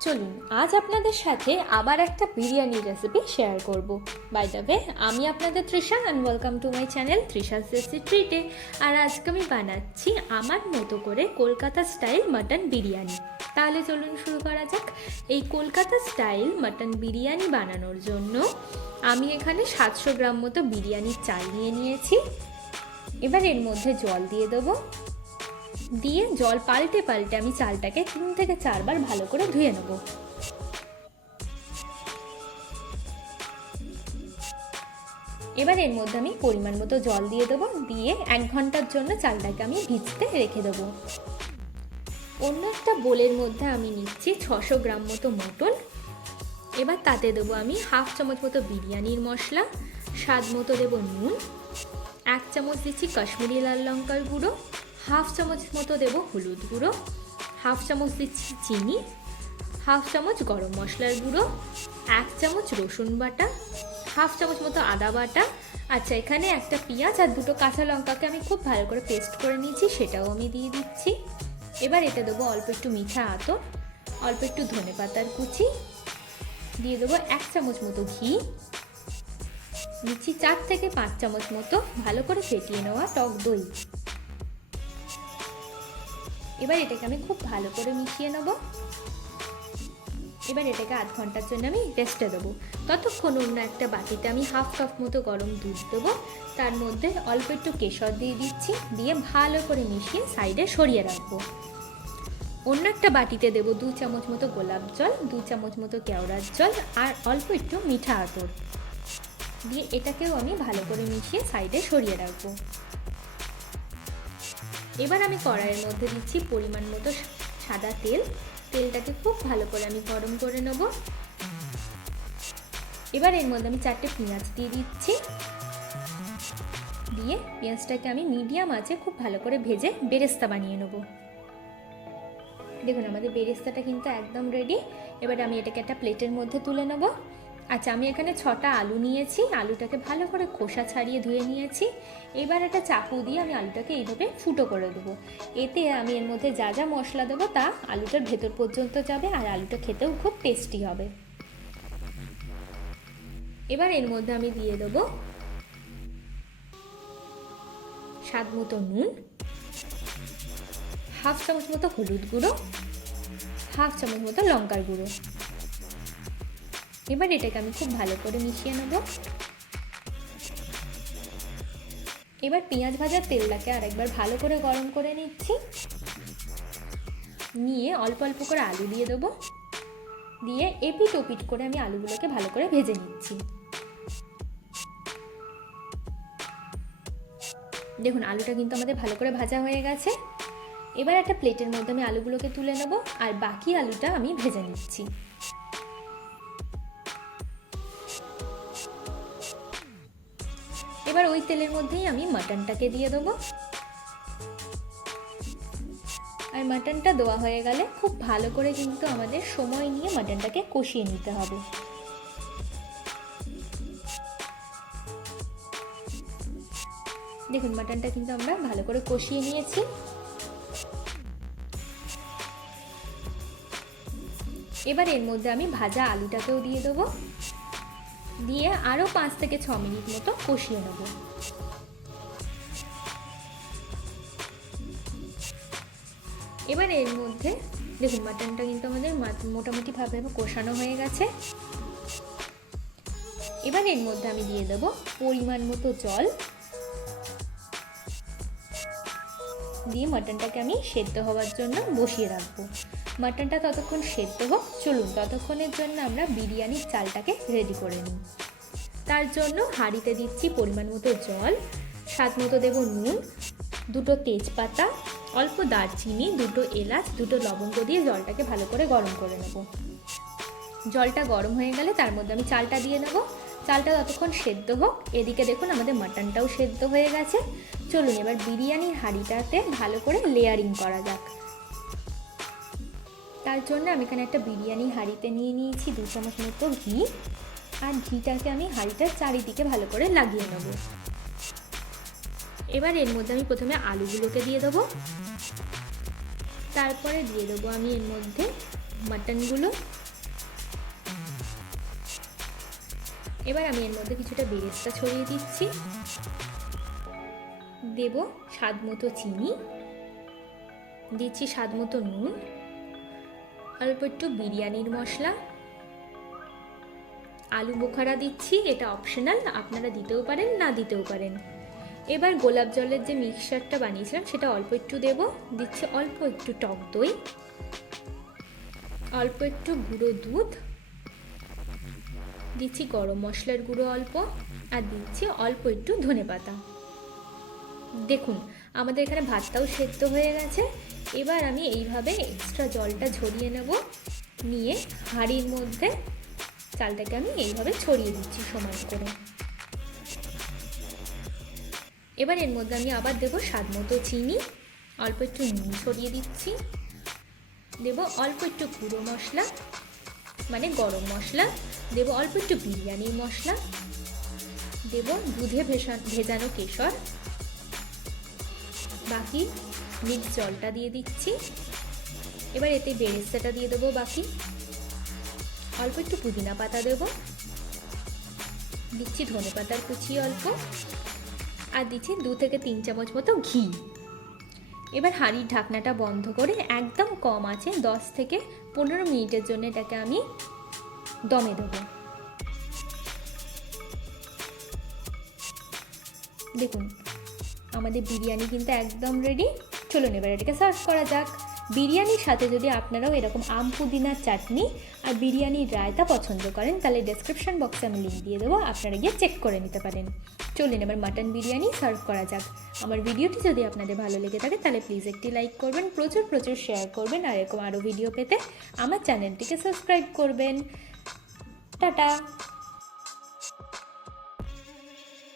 চলুন আজ আপনাদের সাথে আবার একটা বিরিয়ানি রেসিপি শেয়ার করব। বাই দ্য ওয়ে, আমি আপনাদের Trisha and welcome to my channel Trisha's tasty ট্রিটে। আর আজকে আমি বানাচ্ছি আমার মতো করে কলকাতা স্টাইল মাটন বিরিয়ানি। তাহলে চলুন শুরু করা যাক। এই কলকাতা স্টাইল মাটন বিরিয়ানি বানানোর জন্য আমি এখানে 700 গ্রাম মতো বিরিয়ানির চাল নিয়ে নিয়েছি। এবার এর মধ্যে জল দিয়ে দেবো। দিয়ে জল পাল্টে পাল্টে আমি চালটাকে 3 থেকে 4 বার ভালো করে ধুয়ে নেব। এবার এর মধ্যে আমি পরিমাণ মতো জল দিয়ে দেবো। দিয়ে 1 ঘন্টার জন্য চালটাকে আমি ভিজতে রেখে দেবো। অন্য একটা বোলের মধ্যে আমি নিচ্ছি 600 গ্রাম মতো মটন। এবার তাতে দেবো আমি 1/2 চামচ মতো বিরিয়ানির মশলা, স্বাদ মতো দেবো নুন, 1 চামচ দিচ্ছি কাশ্মীরি লাল লঙ্কার গুঁড়ো, 1/2 চামচ মতো দেবো হলুদ গুঁড়ো, 1/2 চামচ দিচ্ছি চিনি, 1/2 চামচ গরম মশলার গুঁড়ো, 1 চামচ রসুন বাটা, 1/2 চামচ মতো আদা বাটা। আচ্ছা, এখানে একটা পেঁয়াজ আর 2টো কাঁচা লঙ্কাকে আমি খুব ভালো করে পেস্ট করে নিয়েছি, সেটাও আমি দিয়ে দিচ্ছি। এবার এতে দেবো অল্প একটু মিঠা আতর, অল্প একটু ধনে পাতার কুচি, দিয়ে দেবো 1 চামচ মতো ঘি, নিচ্ছি 4 থেকে 5 চামচ মতো ভালো করে ফেটিয়ে নেওয়া টক দই। এবার এটাকে আমি খুব ভালো করে মিশিয়ে নেব। এবার এটাকে আধ ঘন্টার জন্য আমি রেস্টে দেবো। ততক্ষণ অন্য একটা বাটিতে আমি 1/2 কাপ মতো গরম দুধ দেবো। তার মধ্যে অল্প একটু কেশর দিয়ে দিচ্ছি, দিয়ে ভালো করে মিশিয়ে সাইডে সরিয়ে রাখবো। অন্য একটা বাটিতে দেবো 2 চামচ মতো গোলাপ জল, 2 চামচ মতো কেওড়ার জল আর অল্প একটু মিঠা আতর দিয়ে এটাকেও আমি ভালো করে মিশিয়ে সাইডে সরিয়ে রাখবো। এবার আমি কড়াইয়ের মধ্যে দিচ্ছি পরিমাণ মতো সাদা তেল। তেলটাকে খুব ভালো করে আমি গরম করে নেব। এবার এর মধ্যে আমি 4টে পেঁয়াজ দিয়ে দিচ্ছি। দিয়ে পেঁয়াজটাকে আমি মিডিয়াম আঁচে খুব ভালো করে ভেজে বেরেস্তা বানিয়ে নেব। দেখুন আমাদের বেরেস্তাটা কিন্তু একদম রেডি। এবার আমি এটাকে একটা প্লেটের মধ্যে তুলে নেব। আচ্ছা, আমি এখানে 6টা আলু নিয়েছি। আলুটাকে ভালো করে খোসা ছাড়িয়ে ধুয়ে নিয়েছি। এবার একটা চাকু দিয়ে আমি আলুটাকে এইভাবে ফুটো করে দেবো। এতে আমি এর মধ্যে যা যা মশলা দেবো তা আলুটার ভেতর পর্যন্ত যাবে আর আলুটা খেতেও খুব টেস্টি হবে। এবার এর মধ্যে আমি দিয়ে দেবো স্বাদ মতো নুন, 1/2 চামচ মতো হলুদ গুঁড়ো, 1/2 চামচ মতো লঙ্কার গুঁড়ো। এবার এটাকে আমি খুব ভালো করে মিশিয়ে নেব। এবার পেঁয়াজ ভাজার তেলটাকে আরেকবার ভালো করে গরম করে নিচ্ছি। নিয়ে অল্প অল্প করে আলু দিয়ে দেবো। দিয়ে এপিট ওপিট করে আমি আলুগুলোকে ভালো করে ভেজে নিচ্ছি। দেখুন আলুটা কিন্তু আমাদের ভালো করে ভাজা হয়ে গেছে। এবার একটা প্লেটের মধ্যে আমি আলুগুলোকে তুলে নেব আর বাকি আলুটা আমি ভেজে নিচ্ছি। এবার ওই তেলের মধ্যেই আমি মাটনটাকে দিয়ে দেবো। আর মাটনটা দেওয়া হয়ে গেলে খুব ভালো করে কিন্তু আমাদের সময় নিয়ে মাটনটাকে কষিয়ে নিতে হবে। দেখুন মাটনটা কিন্তু আমরা ভালো করে কষিয়ে নিয়েছি। এবার এর মধ্যে আমি ভাজা আলুটাকেও দিয়ে দেবো। দিয়ে আরও 5 থেকে 6 মিনিট মতো কষিয়ে নেব। এবার এর মধ্যে দেখুন মাটনটা কিন্তু আমাদের মোটামুটি ভাবে কষানো হয়ে গেছে। এবার এর মধ্যে আমি দিয়ে দেব পরিমাণ মতো জল। দিয়ে মাটনটাকে আমি সেদ্ধ হওয়ার জন্য বসিয়ে রাখবো। মাটনটা ততক্ষণ সেদ্ধ হোক। চলুন ততক্ষণের জন্য আমরা বিরিয়ানির চালটাকে রেডি করে নিই। তার জন্য হাঁড়িতে দিচ্ছি পরিমাণ মতো জল, স্বাদ মতো দেবো নুন, 2টো তেজপাতা, অল্প দারচিনি, 2টো এলাচ, 2টো লবঙ্গ দিয়ে জলটাকে ভালো করে গরম করে নেব। জলটা গরম হয়ে গেলে তার মধ্যে আমি চালটা দিয়ে নেব। চালটা ততক্ষণ সেদ্ধ হোক। এদিকে দেখুন আমাদের মাটনটাও সেদ্ধ হয়ে গেছে। চলুন এবার বিরিয়ানির হাঁড়িটাতে ভালো করে লেয়ারিং করা যাক। তার জন্য আমি এখানে একটা বিরিয়ানি হাঁড়িতে নিয়ে নিয়েছি 2 চামচ মতো ঘি। আর ঘিটাকে আমি হাঁড়িটার চারিদিকে ভালো করে লাগিয়ে নেব। এবার এর মধ্যে আমি প্রথমে আলুগুলোকে দিয়ে দেবো। তারপরে দিয়ে দেবো আমি এর মধ্যে মাটনগুলো। এবার আমি এর মধ্যে কিছুটা বেরেস্তা ছড়িয়ে দিচ্ছি, দেব স্বাদ মতো চিনি, দিচ্ছি স্বাদ মতো নুন, অল্প একটু বিরিয়ানির মশলা, আলু বোখারা দিচ্ছি, এটা অপশনাল, আপনারা দিতেও পারেন না দিতেও পারেন। এবার গোলাপ জলের যে মিক্সচারটা বানিয়েছিলাম সেটা অল্প একটু দেব, দিচ্ছি অল্প একটু টক দই, অল্প একটু গুঁড়ো দুধ, দিচ্ছি গরম মশলার গুঁড়ো অল্প, আর দিচ্ছি অল্প একটু ধনেপাতা। দেখুন আমাদের এখানে ভাতটাও সেদ্ধ হয়ে গেছে। এবার আমি এইভাবে এক্সট্রা জলটা ঝরিয়ে নেব, নিয়ে হাঁড়ির মধ্যে চালটাকে আমি এইভাবে ছড়িয়ে দিচ্ছি সমান করে। এবার এর মধ্যে আমি আবার দেবো স্বাদ মতো চিনি, অল্প একটু নুন ছড়িয়ে দিচ্ছি, দেব অল্প একটু গুঁড়ো মশলা মানে গরম মশলা, দেব অল্প একটু বিরিয়ানির মশলা, দেব দুধে ভেজানো কেশর, বাকি মিক্স জলটা দিয়ে দিচ্ছি। এবার এতে বেরেস্তাটা দিয়ে দেবো বাকি, অল্প একটু পুদিনা পাতা দেব, দিচ্ছি ধনেপাতার কুচি অল্প, আর দিচ্ছি 2 থেকে 3 চামচ মতো ঘি। এবার হাঁড়ির ঢাকনাটা বন্ধ করে একদম কম আছে 10 থেকে 15 মিনিটের জন্য এটাকে আমি দমে দেবো। দেখুন আমাদের বিরিয়ানি কিন্তু একদম রেডি। চলুন এবার এটাকে সার্ভ করা যাক। বিরিয়ানির সাথে যদি আপনারাও এরকম আম পুদিনার চাটনি আর বিরিয়ানির রায়তা পছন্দ করেন তাহলে ডেসক্রিপশন বক্সে আমি লিঙ্ক দিয়ে দেবো, আপনারা গিয়ে চেক করে নিতে পারেন। চলুন এবার মাটন বিরিয়ানি সার্ভ করা যাক। আমার ভিডিওটি যদি আপনাদের ভালো লেগে থাকে তাহলে প্লিজ একটি লাইক করবেন, প্রচুর প্রচুর শেয়ার করবেন, আর এরকম আরও ভিডিও পেতে আমার চ্যানেলটিকে সাবস্ক্রাইব করবেন। টাটা।